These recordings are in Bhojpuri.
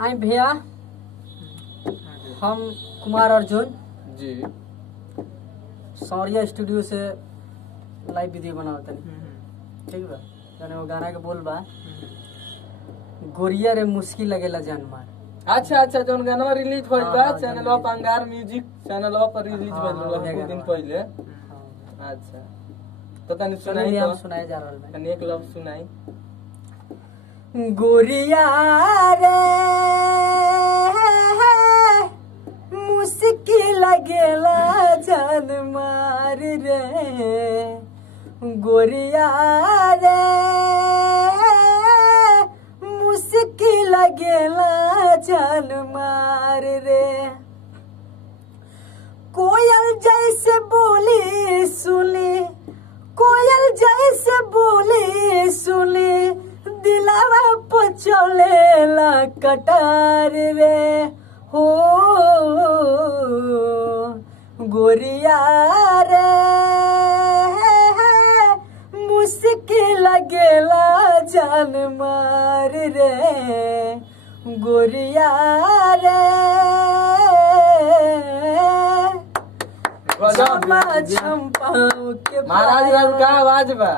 आई भैया हम कुमार अर्जुन जी सौर्या स्टूडियो से लाइव वीडियो बनावत ठीक बा। जाने वो गाना के बोल बा गोरिया रे मुश्किल लगेला जान मार। अच्छा अच्छा जोन गाना रिलीज भइल बा हाँ, चैनल ऑफ अंगार म्यूजिक चैनल ऑफ पर रिलीज भइल बा कुछ दिन पहले। अच्छा तो तनी सुनाई हम तो सुनाए जा रहल बा। तनी एक लफ्ज सुनाई। गोरिया रे मुश्किल लगेला जान मार रे। गोरिया रे मुश्किल लगेला जान मार रे। कोयल जैसे बोली सुनी कोयल जैसे बोली सुनी दिलावा पचलेला कटार रे हो। गोरिया रे मुश्किल लगेला जान मार रे। गोरिया रे महाराज राव का आवाज बा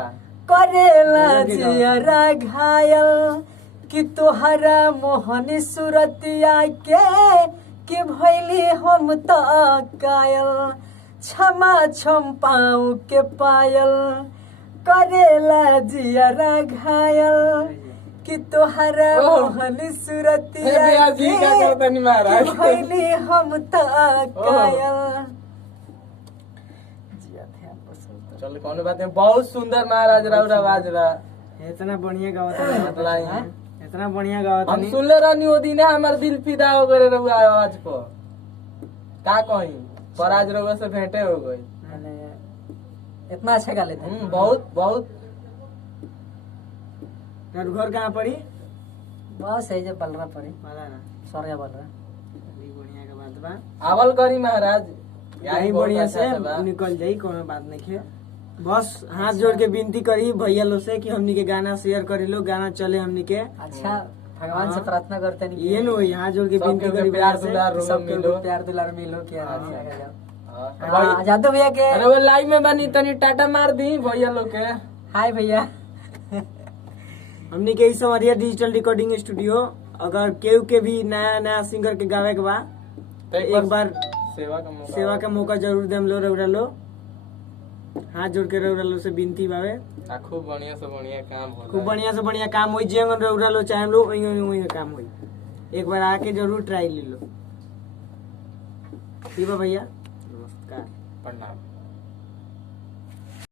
करेला जियरा घायल कि तोहरा मोहनी सूरतिया के भैली हम त कायल। क्षमा छम पाऊ के पायल करेला जियरा घायल कि तोहरा मोहनी सूरतिया के भैली हम त कायल। चल कौन बात नहीं बहुत सुंदर महाराज राव आवाज बा। इतना बढ़िया गावत है इतना बढ़िया गावत हम सुनले रहनी ओ दिन हमार दिल फिदा हो गए रहुआ आवाज पर का कहीं पर आज रहुआ से भेंटे हो गई। इतना अच्छा गा लेते बहुत बहुत। घर कहाँ पड़ी बस है जो बलरा पड़ी सौर्या बलरा बढ़िया का बात बा। आवल करी महाराज यही बढ़िया से निकल जाई कोनो बात नहीं है। बस हाथ जोड़ के विनती करी भैया लोग से कि हमनी के गाना शेयर करी लो गाना चले हमनी के। अच्छा भगवान से प्रार्थना करते नहीं ये नो हाथ जोड़ के विनती करी प्यार दुलार मिलो प्यार दुलार मिलो क्या जादू भैया के अरे वो लाइव में बनी तनी टाटा मार दी भैया लोग के। हाय भैया हमनी के समरिया डिजिटल रिकॉर्डिंग स्टूडियो अगर केहू के भी नया नया सिंगर के गावे के बा तो एक बार सेवा का मौका जरूर देम लो रउरा लो। हाथ जोड़ के रउरा लो से विनती बावे खूब बढ़िया से बढ़िया काम हो खूब बढ़िया से बढ़िया काम होई जेंगन रउरा लो चाहे लो वही काम होई। एक बार आके जरूर ट्राई ले लो। ठीक है भैया नमस्कार प्रणाम।